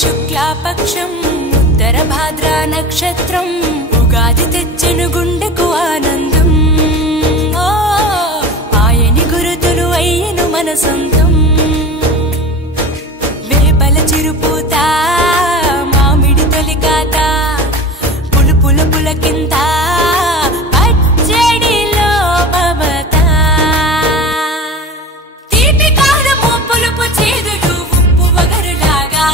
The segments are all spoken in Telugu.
శుక్లాపక్షం ఉత్తర భాద్ర నక్షత్రం ఉగాది తెచ్చెను గుండెకు ఆనందం ఆయని గురుతులు అయ్యను మన సొంతం వేపల చిరుపూత మామిడి తొలికాత పులుపుల పులకింత పచ్చడిలో మమత తీపి కారము పులుపు చేదులు ఉప్పు వగరులాగా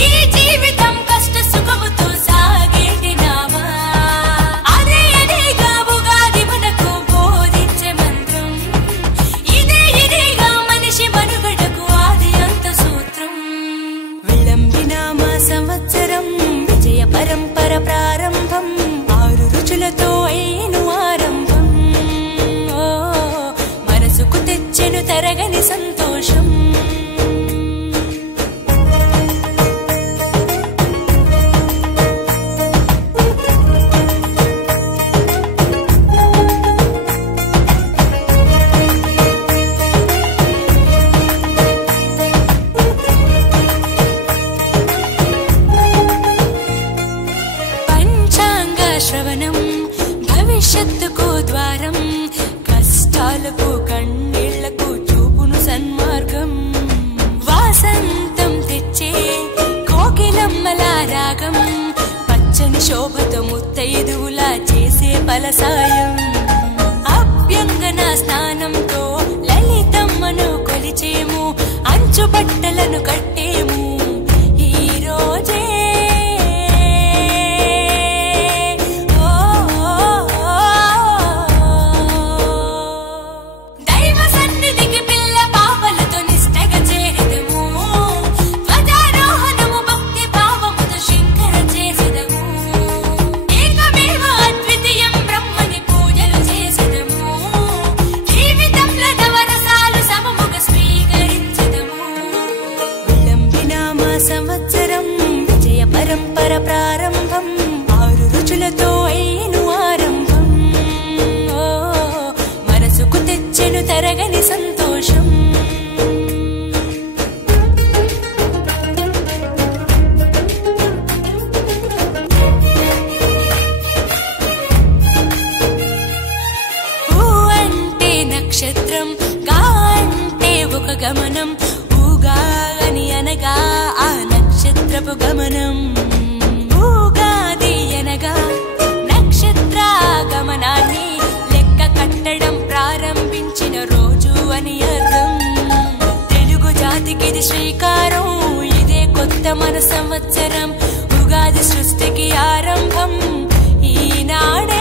ఈ జీవితం కష్ట సుఖముతో సాగేటి నావా అదే అదేగా ఉగాది మనకు బోధించే మంత్రం ఇదేగా మనిషి మనుగడకు ఆది అంత సూత్రం విళంబినామ సంవత్సరం విజయ పరంపర ప్రారంభం 6 రుచులతో అయిను ఆరంభం మనసుకు తెచ్చెను తరగని సంతోషం శ్రవణం భవిష్యత్తుకు ద్వారం కష్టాలకు కన్నీళ్లకు చూపును సన్మార్గం వాసంతం తెచ్చే కోకిలమ్మల రాగం పచ్చని శోభతో ముత్తైదువులా చేసే పలసాయం అభ్యంగన స్నానంతో లలితమ్మను కొలిచేము అంచు బట్టలను కట్టేము ఈ రోజే సంవత్సరం విజయ పరంపర ప్రారంభం 6 రుచులతో అయిను ఆరంభం మనసుకు తెచ్చెను తరగని సంతోషం ఊ అంటే నక్షత్రం గా అంటే ఒక గమనం ఊగాని అనగా ఆ నక్షత్రపు గమనం ఊగాది అనగా నక్షత్ర గమనాన్ని లెక్క కట్టడం ప్రారంభించిన రోజు అని అర్థం తెలుగు జాతికిది శ్రీకారం ఇదే కొత్త మన సంవత్సరం ఉగాది సృష్టికి ఆరంభం ఈనాడే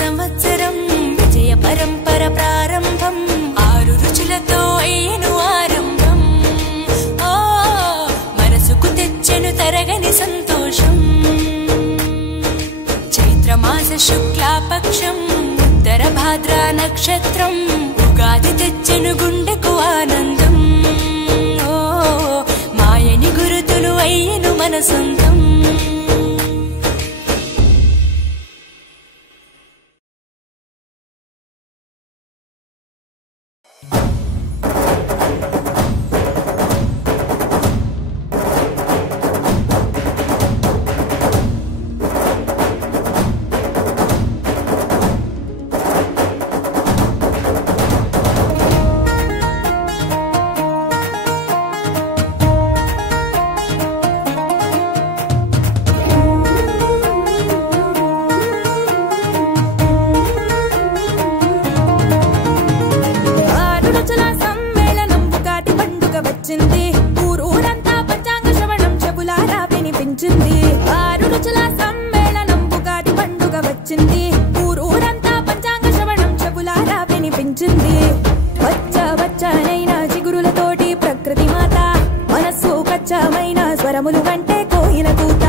సంవత్సరం విజయ పరంపర ప్రారంభం 6 రుచులతో అయిను ఆరంభం మనసుకు తెచ్చెను తరగని సంతోషం చైత్రమాస శుక్లాపక్షం ఉత్తర భాద్ర నక్షత్రం ఉగాది తెచ్చెను గుండెకు ఆనందం మాయని గురుతులు అయ్యను మన సొంతం ఊరూరంతా పంచాంగ శ్రవణం చెబులారా వినిపించింది 6 రుచుల సమ్మేళనం ఉగాది పండుగ వచ్చింది ఊరూరంతా పంచాంగ శ్రవణం చెబులారా వినిపించింది వచ్చ వచ్చనైన చిగురులతోటి ప్రకృతి మాత మనస్సు కచ్చమైన స్వరములు కంటే కోయిల కూత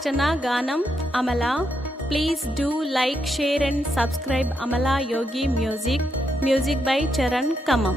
రచన గానం Amala. Please do like, share and subscribe Amala Yogi music. Music by Charan Khammam.